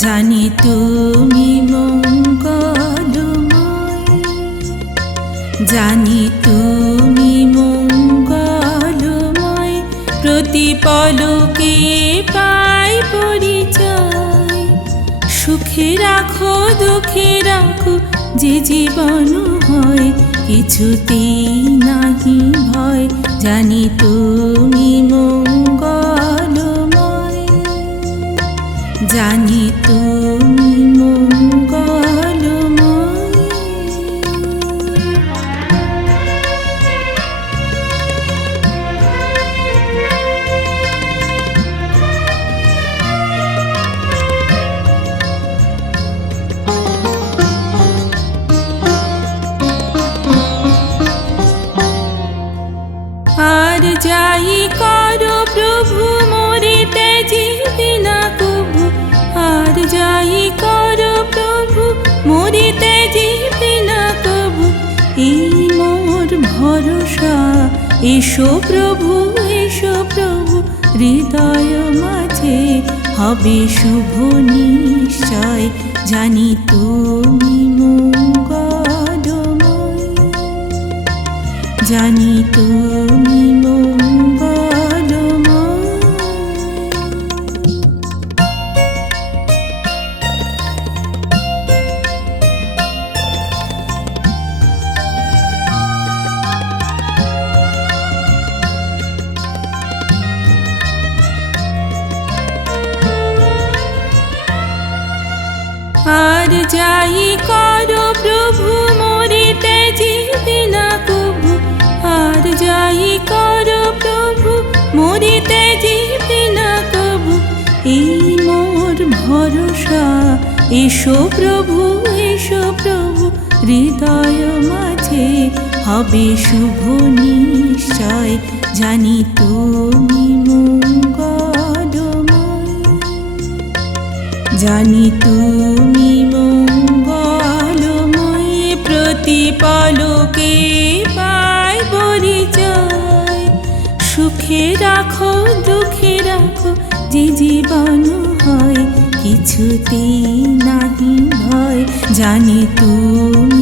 জানি তুমি মঙ্গলময়, জানি তুমি মঙ্গলময়, প্রতি পলকে পাই পরিচয়। সুখে রাখো দুঃখে রাখো যে জীবন হয়, কিছুতেই নাহি ভয়। জানি তুমি মঙ্গলময়, জানি তুমি মঙ্গলময়। আর যাই করো প্রভু মরিতে জিবি না কভু, আর যাই করো প্রভু মরিতে জিবি না কভু। এই মোর ভরসা, এসো প্রভু এসো প্রভু, হৃদয় মাঝে হবে শুভ নিশ্চয়। জানি তুমি মঙ্গলময়, জানি তুমি মঙ্গলময়। আর যাই করো প্রভু মরিতে জিবি না কভু, আর যাই করো প্রভু মরিতে জিবি না কভু। এই মোর ভরসা, এসো প্রভু এসো প্রভু, হৃদয় মাঝে হবে শুভ নিশ্চয়। জানি তুমি মঙ্গলময়, জানি তুমি মঙ্গলময়, প্রতি পলকে পাই পরিচয়। সুখে রাখো দুঃখে রাখো যে জীবন হয়, কিছুতেই নাহি ভয়। জানি তুমি